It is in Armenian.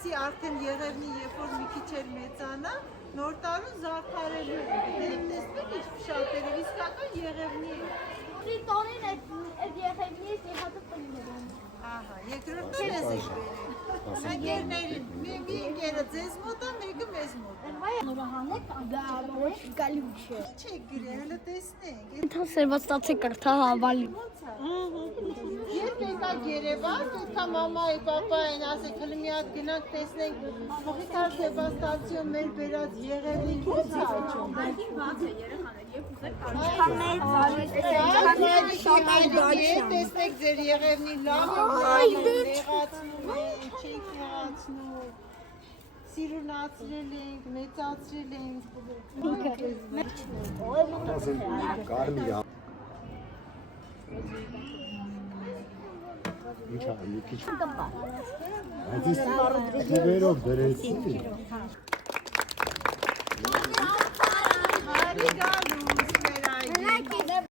որպեսի արդեն Եղևնի երբ որ մի քիչ էլ մեծանա, նոր տարուն զարդարելու են։ Տեսնեք ինչ շատերը, իսկական Եղևնի է։ Տոնին այդ Եղևնի ստիհատը պլիներ։ Ահա, երկրորդը ես եք բերել։ Ընկերներին, մի ընկերը ձեզ մոտ է, մեկը մեզ մոտ է։ Նորահանեք, դա ոչ գալի չէ։ Ինչ եք գրել, հələ տեսնենք։ Ընթան սերված ստացի կրթա հավալի։ Երբ եկաք Երևան, պետքա մամայի, պապային ասեք, հələ մի հատ գնանք տեսնենք Մխիթար Սեբաստացիոն մեր բերած Եղևնին ո՞նց է աճում։ Տեսնեք ձեր Եղևնի լավ մեղացնում են, չենք մեղացնում, սիրունացրել ենք, մեծացրել ենք։ Ինչ ա, մի քիչ։ Այդ դիվերով դրեցի։ Հարի գալու։